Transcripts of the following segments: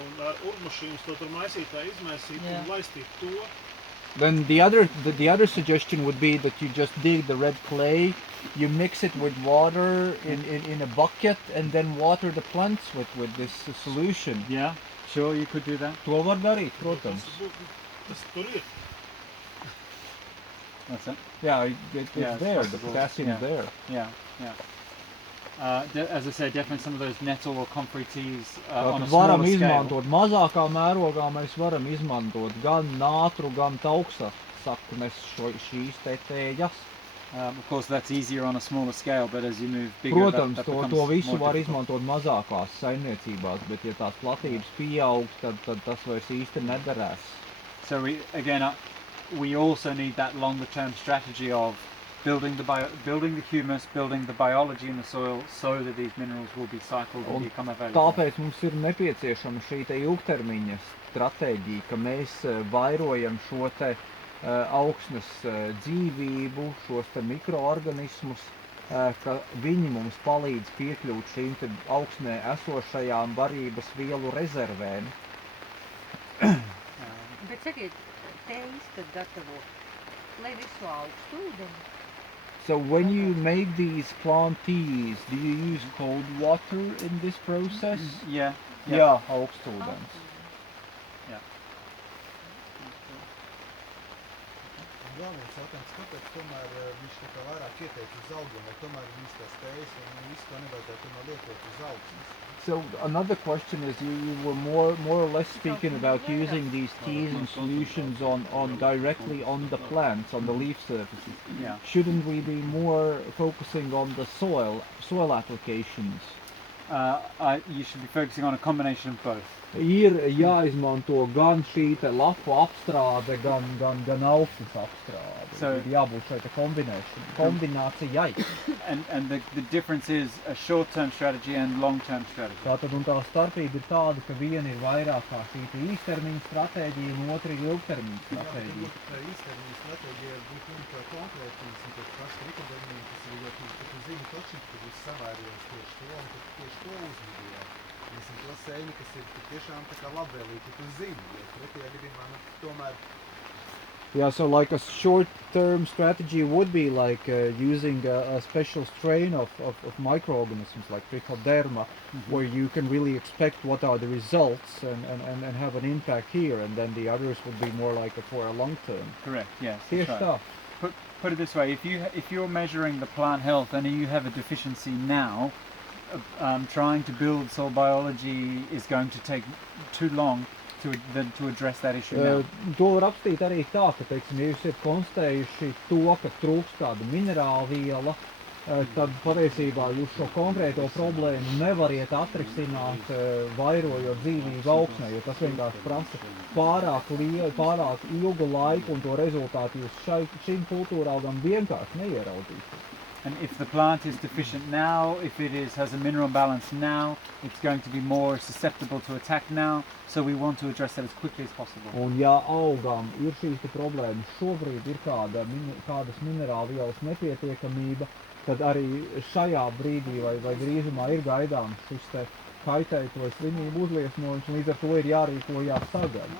Un ar urmašīnas to tur maisīt, izmaisīt un laistīt to. Then the other suggestion would be that you just dig the red clay, you mix it with water in a bucket, and then water the plants with this solution. Yeah, sure, you could do that. To var darīt, protams. Tas tur ir. That's it. Yeah, it's Yeah, there, it's the possible. potassium's there. Yeah, yeah. As I said, definitely some of those nettle or comfrey teas on a Tātad smaller varam scale. izmantot mazākā mērogā, mēs varam izmantot gan nātru, gan taukstsaknes šīs te tējas. Of course, that's easier on a smaller scale, but as you move bigger, Protams, that to becomes visu more var difficult. izmantot mazākās saimniecībās, bet ja tās platības pieaug, tad tas vairs īsti nederēs. So we also need that longer term strategy of building the humus, building the biology in the soil, so that these minerals will be cycled and become available. Tāpēc mums ir nepieciešama šī te ilgtermiņa stratēģija, ka mēs vairojam šo te augsnes dzīvību, šos te mikroorganismus, ka viņi mums palīdz piekļūt šīm te augsnē esošajām barības vielu rezervēm. Bet sakiet, tejas, kad gatavo, lai visu augstu ūdeni? So when you make these plant teas, do you use cold water in this process? Yeah. Jā, augstūdens. Galvenais jautājums, kāpēc tomēr viņš tā kā vairāk ieteic uz augiem, vai tomēr viņš tās tējas un visu to nevajadzētu tomēr lietot uz augsnes? So another question is, you were more or less speaking about using these teas and solutions on directly on the plants, on the leaf surfaces. Yeah. Shouldn't we be more focusing on the soil applications? You should be focusing on a combination of both. Ir jāizmanto gan šī te lapu apstrāde, gan augsnes apstrāde. So- Ir jābūt šai te kombinācijai. And the difference is a short-term strategy and long-term strategy. Tātad un tā starpība ir tāda, ka viena ir vairāk kā šī te īstermiņa stratēģija un otra ir ilgtermiņa stratēģija. Tā īstermiņa stratēģija ir būt un tā konkrētības un pēc paša rikadējumiem, kas ir ļoti, ka tu zini točni, ka tu savērījās tieši to un ka tu tieši to uzvidījā. Mēs to sēņi, kas ir tiešām tā kā labvēlīgi, ka tu zini, jo pretējā gadījumā, tomēr. Yeah, so like a short-term strategy would be like using a special strain of microorganisms like Trichoderma, where you can really expect what are the results and have an impact here, and then the others would be more like for a long term. Correct. Yes. Tieši That's tā. right. Put it this way: if you're measuring the plant health and you have a deficiency now, trying to build soil biology is going to take too long to address that issue now. To var apstīt arī tā, ka, teiksim, ja jūs esat konstatējuši to, ka trūkst kāda minerāla viela, tad patiesībā jūs šo konkrēto problēmu nevariet atrisināt, vairojot dzīvību augsnē, jo tas vienkārši prasa pārāk ilgu laiku, un to rezultātu jūs šīm kultūrām vienkārši neieraudzīsiet. And if the plant is deficient now, if it has a mineral balance now, it's going to be more susceptible to attack now. So we want to address that as quickly as possible. Un ja augam ir šīs te problēmas, šobrīd ir kādas minerāla vielas nepietiekamība, tad arī šajā brīdī vai drīzumā ir gaidāms šis te kaitēto slimību uzliesmojums, un līdz ar to ir jārīkojās tagad.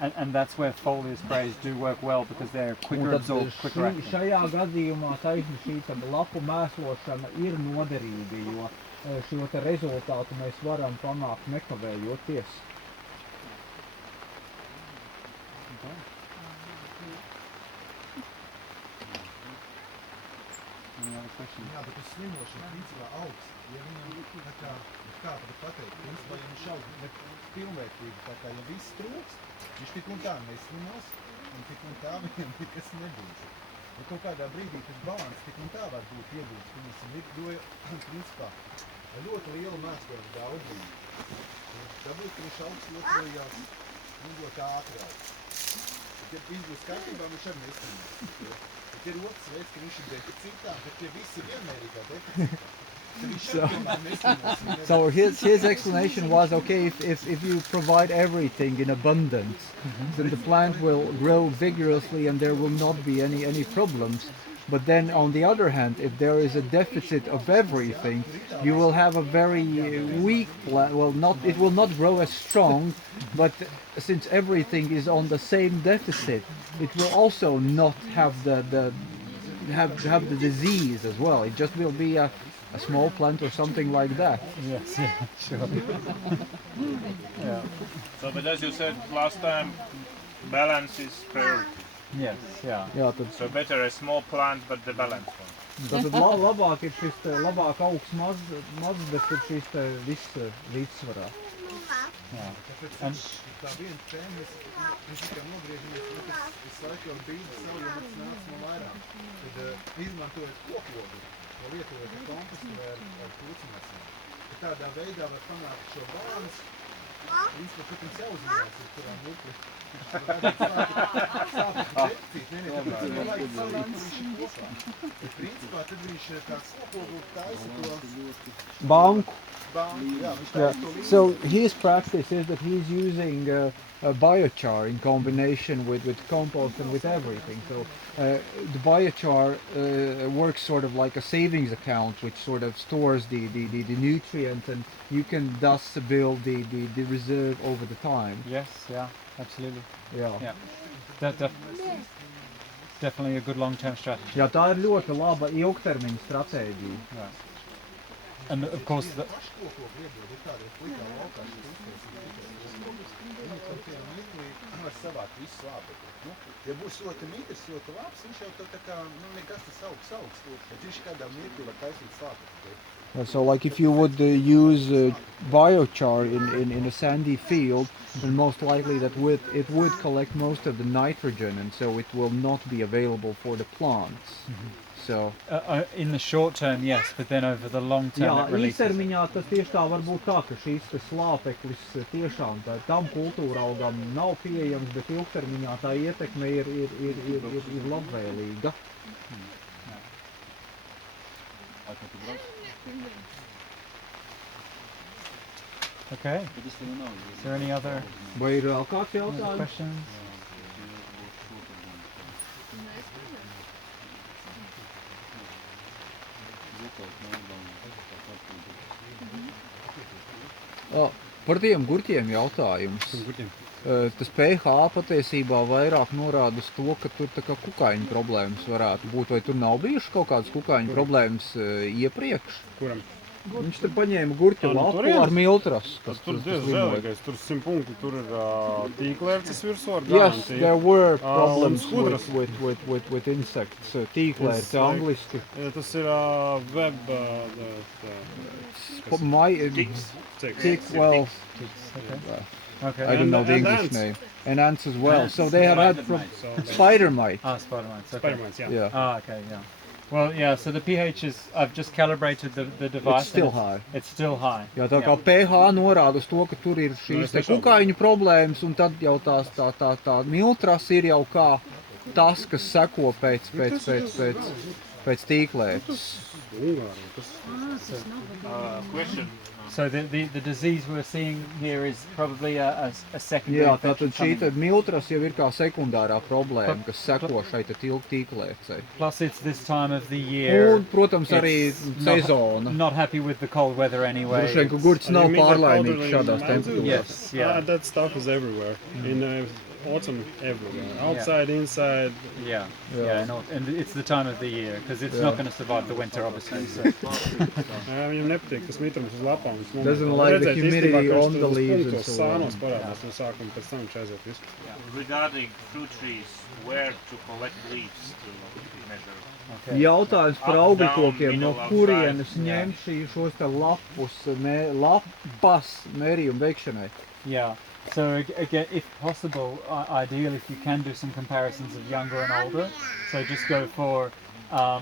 And that's where foliar sprays do work well because they're quicker absorbed, quicker acting. Šajā gadījumā taisni šī lapu mēslošana ir noderīga, jo šo te rezultātu mēs varam panākt nekavējoties. Any other questions? Jā, bet uz slimošanu, principā augsts, ja viņam tā kā, kā tad pateikt, principā, ja viņš aug pilnvērtīgi, tā kā, ja viss trūkst, viņš tik un tā neslimos, un tik un tā viņam nekas nebūs. Ja kaut kādā brīdī tas balans tik un tā var būt iegūts, jo, principā, ļoti liela mēsloša daudzība. Dabūt, ka viņš augsts ļoti ļoti ātri augsts. Bet, ja viņš būs kārtībā, viņš arī neslimos. Bet ir otrs veids, ka viņš ir deficītā, bet ja viss ir vienmērīgā deficītā, tad viņš arī tomēr neslimos. So his explanation was, okay, if you provide everything in abundance, then the plant will grow vigorously and there will not be any problems. But then on the other hand, if there is a deficit of everything, you will have a very weak plant. Well, it will not grow as strong, but since everything is on the same deficit, it will also not have the disease as well. It just will be a small plant or something like that. Yes, yeah, sure. Yeah. So, but as you said last time, balance is priority. Yes, yeah. Jā, tad, So better a small plant, but the balanced one. tad labāk ir šis labāk augs maz, bet ir šis viss līdzsvarā. And Tā viena tēma, mēs tikai nogriežamies, tas visu laiku jau brīdi savu, ja mums nāc no vairāk. Tad izmantojot koklogu, vai lietojot kompostu vai ar kūcināšanu. Tādā veidā var panākt šo balansu. Principā, protams, jau uzzinās, ir kurā mukli. Principā, tad viņš kā koklogu taisa to Banku. banku, jā, viņš Yeah. taisa to līdzi. So his practice is that he's using a biochar in combination with compost and with everything. So the biochar works sort of like a savings account, which sort of stores the nutrients, and you can thus build the reserve over the time. yes, yeah, absolutely. Yeah. Yeah. Definitely a good long-term strategy. Jā, tā ir ļoti laba ilgtermiņa stratēģija. Right. And of course, Paškoklogu iedod, ir tādā plikā laukā šis uztaisīt. Viņi kaut kādā mirklī var savākt visu lāpekli. Nu, ja būs ļoti mitrs, ļoti labs, viņš jau tā kā, nekas tas augs, bet viņš kādā mirklī var taisīt slāpekli. So like if you would use biochar in a sandy field, then most likely that it would collect most of the nitrogen, and so it will not be available for the plants. So in the short term, yes, but then over the long term, jā, it releases. īstermiņā tas tieši tā var būt tā, ka šīs slāpeklis tiešām tam kultūraugam nav pieejams, bet ilgtermiņā tā ietekme ir labvēlīga. Okay. Is there any other Vai ir vēl kāds jautājums? questions? Par tiem gurķiem jautājums. Tas pH patiesībā vairāk norāda uz to, ka tur tā kā kukaiņu problēmas varētu būt. Vai tur nav bijušas kaut kādas kukaiņu problēmas iepriekš? Kuram? Viņš te paņēma gurķu nu lapu turienes? ar miltras. Tas tur diezgan žēlīgais, tur 100 punkti, tur ir tīklērces virsū ar Yes, garantiju. there were Un problems skudras. with insects. Tīklērce It's like- angliski. Tas ir web Tick, well, Okay. I don't know the And English ants. name. And ants as well. So they have had from Spider-mites. spider mite. Spider mites. Okay. Spider-mites, yeah. Yeah. Ah, okay, yeah. Well, yeah. So the pH is. I've just calibrated the device. It's still and high. It's still high. Jā, tā kā pH norāda uz to, ka tur ir šīs es te nešaubu. kukaiņu problēmas, un tad jau tā miltras ir jau kā tas, kas seko pēc tīklētas. Ungārija, tas Question. So the disease we're seeing here is probably a secondary Jā, infection tātad šī coming. te miltras jau ir kā sekundārā problēma, kas seko šai te tīklēcei. Plus, it's this time of the year. Un, protams, arī It's sezona. Not happy with the cold weather anyway. Droši vien, ka gurķis nav You mean the pārlaimīgs elderly šādās mountains? temperatūrās. Yes, yeah. That stuff is everywhere. In autumn, everywhere. Outside, inside. Yeah, Yeah. yeah, and it's the time of the year because it's Yeah. not going to survive the winter, obviously. So. Viņam nepatīk tas mitrums uz lapām. Viņš Doesn't momento. like the Redzēt, humidity īstenībā, ka on viņš the tur uz leaves and punktos so on. sānos parādās no sākuma, pēc tam viņš aiziet visu. Regarding fruit trees, where to collect leaves to measure? Okay. Jautājums par Up, down, augļkokiem, no middle, kurienes outside. ņemt šos te lapas mērījumu veikšanai? Yeah. So again, if possible, ideal if you can do some comparisons of younger and older. So just go for a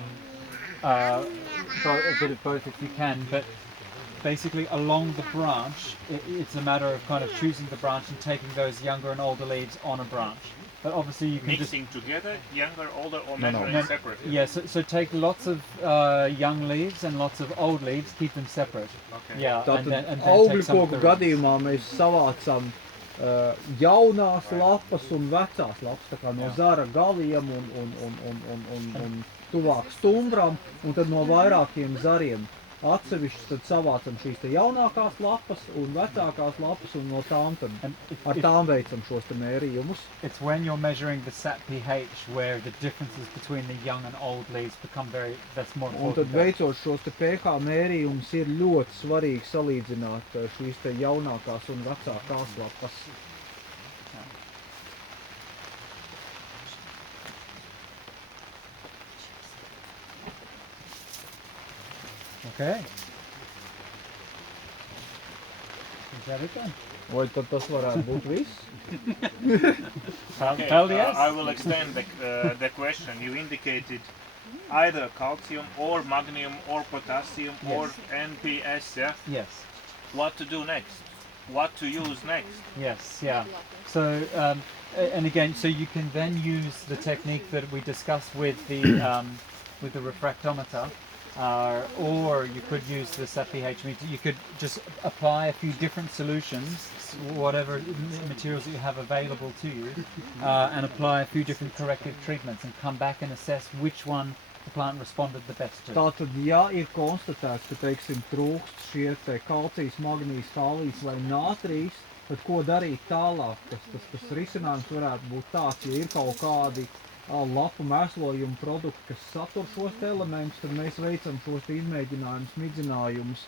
bit of both if you can. But basically, along the branch, it's a matter of kind of choosing the branch and taking those younger and older leaves on a branch. But obviously, you can just Mixing together, younger, older, or No, no. measuring No, separately? yeah. So take lots of young leaves and lots of old leaves. Keep them separate. Okay. Yeah. Tātad and then take some of augļkoku the roots. gadījumā mēs savācam jaunās lapas un vecās lapas, tā kā no zara galiem un tuvāk stumbram, un tad no vairākiem zariem atsevišķi tad savācam šīs te jaunākās lapas un vecākās lapas, un no tām tad ar tām veicam šos te mērījumus. It's when you're measuring the sap pH where the differences between the young and old leaves become that's more Un tad important. veicot šos te pH mērījumus ir ļoti svarīgi salīdzināt šīs te jaunākās un vecākās lapas. Okay. Is that it then? Vai tad tas varētu būt viss? Okay, Paldies. I will extend the question. You indicated either calcium or magnesium or potassium or NPS, yeah? Yes. What to do next? What to use next? Yes, yeah. So, and again, so you can then use the technique that we discussed with the refractometer, or you could use the SAP pH meter. You could just apply a few different solutions, whatever materials that you have available to you, and apply a few different corrective treatments, and come back and assess which one the plant responded the best to. Tātad, ja ir konstatēts, ka, teiksim, trūkst šie te kalcijs, magnīs, kālijs vai nātrijs, tad ko darīt tālāk? Tas risinājums varētu būt tāds, ja ir kaut kādi lapu mēslojumu produkti, kas satur šos te elementus, tad mēs veicam šos te izmēģinājumus, midzinājumus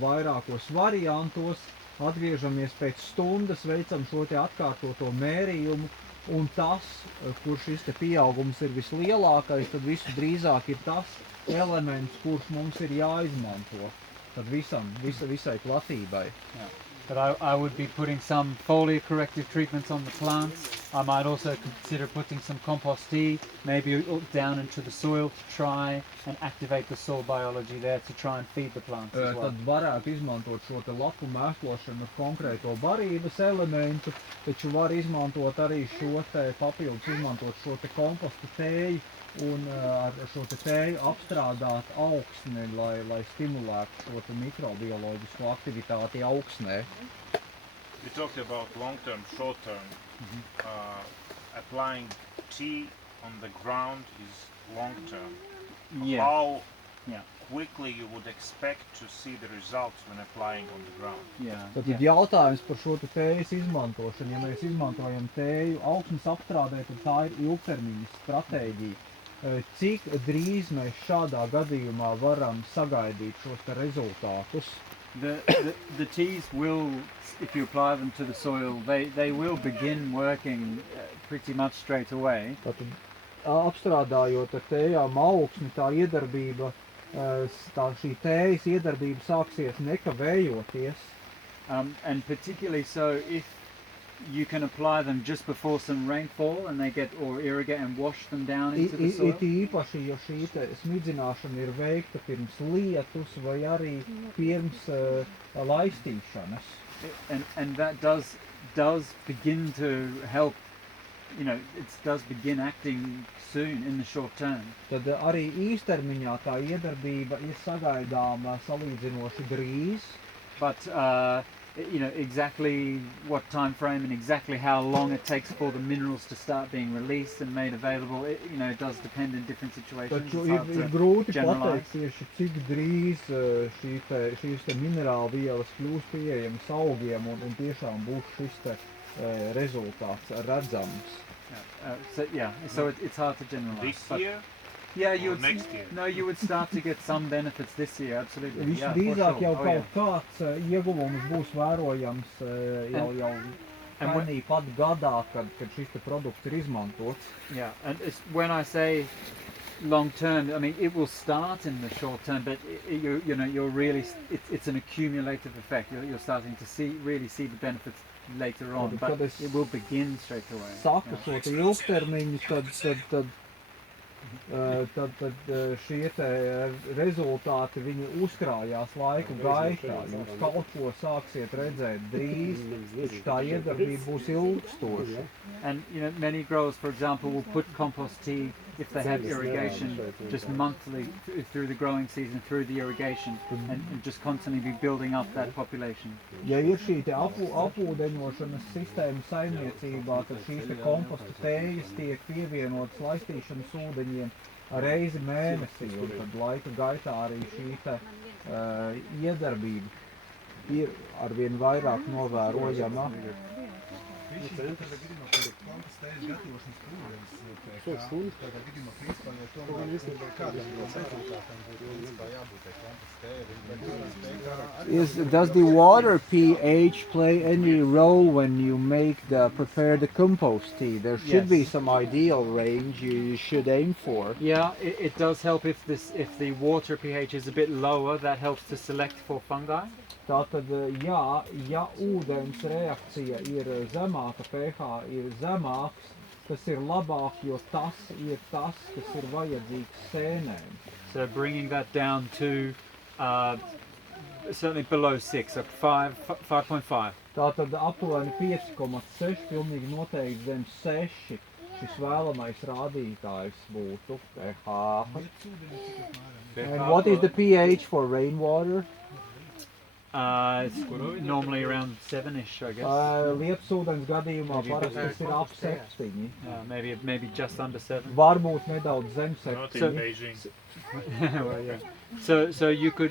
vairākos variantos, atgriežamies pēc stundas, veicam šo te atkārtoto mērījumu, un tas, kur šis te pieaugums ir vislielākais, tad visu drīzāk ir tas elements, kurš mums ir jāizmanto. Tad visai platībai. Yeah. But I would be putting some foliar corrective treatments on the plants. I might also consider putting some compost tea, maybe down into the soil to try and activate the soil biology there to try and feed the plants as well. Tad varētu izmantot šo te lapu mēslošanu ar konkrēto barības elementu, taču var izmantot arī šo te papildus, izmantot šo te kompostu tēju un ar šo te tēju apstrādāt augsni, lai stimulētu šo te mikrobioloģisko aktivitāti augsnē. You talked about long-term, short-term. Applying tea on the ground is long-term. Yeah. How Yeah. quickly you would expect to see the results when applying on the ground? Yeah. Tad Yeah. jautājums par šo te tējas izmantošanu. Ja mēs izmantojam tēju augsnes apstrādē, tad tā ir ilgtermiņa stratēģija. Cik drīz mēs šādā gadījumā varam sagaidīt šos te rezultātus? The teas will, if you apply them to the soil, they will begin working pretty much straight away. Tātad apstrādājot ar tējām augsni, tā iedarbība, šī tējas iedarbība sāksies nekavējoties. And particularly so if you can apply them just before some rainfall and they or irrigate and wash them down into the soil. It īpaši, ja šī te smidzināšana ir veikta pirms lietus vai arī pirms laistīšanas. And that does begin to help, it does begin acting soon in the short term. Tad arī īstermiņā tā iedarbība ir sagaidāma salīdzinoši drīz. But exactly what time frame and exactly how long it takes for the minerals to start being released and made available, it does depend in different situations. Taču It's hard ir to grūti generalize. pateikt tieši, cik drīz šīs te minerālu vielas kļūs pieejamas augiem un tiešām būs šis te rezultāts redzams. So it's hard to generalize. This but year? Yeah, or next year? No, you would start to get some benefits this year, absolutely. Yeah, for Visdrīzāk sure. jau Oh, kaut yeah. kāds ieguvums būs vērojams jau kainī pat gadā, kad šis te produkts ir izmantots. Yeah, and when I say long term, I mean it will start in the short term, but you're really it's an accumulative effect. You're starting to really see the benefits later on, but it will begin straight away. Saku šo te ilgtermiņu, tad šie te rezultāti viņi uzkrājās laika gaitā. Jūs kaut ko sāksiet redzēt drīz, taču tā iedarbība būs ilgstoša. And many growers, for example, will put compost tea if they have irrigation just monthly through the growing season, through the irrigation, and just constantly be building up that population. Ja ir šī te apūdeņošanas sistēma saimniecībā, tad šīs te komposta tējas tiek pievienotas laistīšanas ūdeņiem reizi mēnesī, un tad laika gaitā arī šī te iedarbība ir arvien vairāk novērojama. Viņš tādā gadījumā, kad ir kompostējas gatavošanas ūdens PH, tādā gadījumā, principā, jau tomēr kādam rezultātam būtu principā jābūt tai kompostēja. Does the water pH play any role when you prepare the compost tea? There should be some ideal range you should aim for. Yeah, it does help if the water pH is a bit lower. That helps to select for fungi. Tātad, jā, ja ūdens reakcija ir zemāka, pH ir zemāks, tas ir labāk, jo tas ir tas, kas ir vajadzīgs sēnēm. So bringing that down to certainly below 6, so 5.5. Tātad aptuveni 5,6, pilnīgi noteikti zem 6. Šis vēlamais rādītājs būtu pH. And what is the pH for rainwater? It's normally around 7ish, I guess. Liepsūdens gadījumā parasti tas ir ap 7. Maybe just under 7. Varbūt nedaudz zem Not 7. in Beijing. Well, yeah. So you can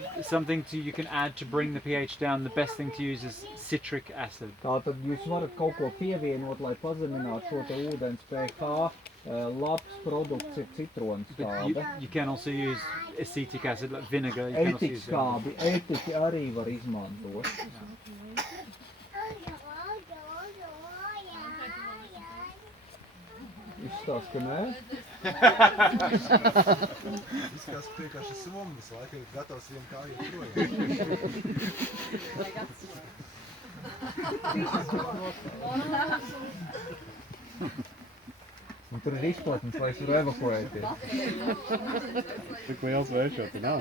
add to bring the pH down. The best thing to use is citric acid. Tātad jūs varat kaut ko pievienot, lai pazeminātu šo te ūdens pH. Labs produkts ir citronskābe. You can also use acetic acid, like vinegar. You can also use Ētikskābi, ētiķi arī var izmantot. Izstāst, ka nē? Izskās, ka vienkārši somu visu laiku ir gatavs vien kāju projām. Un tur ir izplatnes, lai es varu evakuēties. Tik liels vējš jau te nav.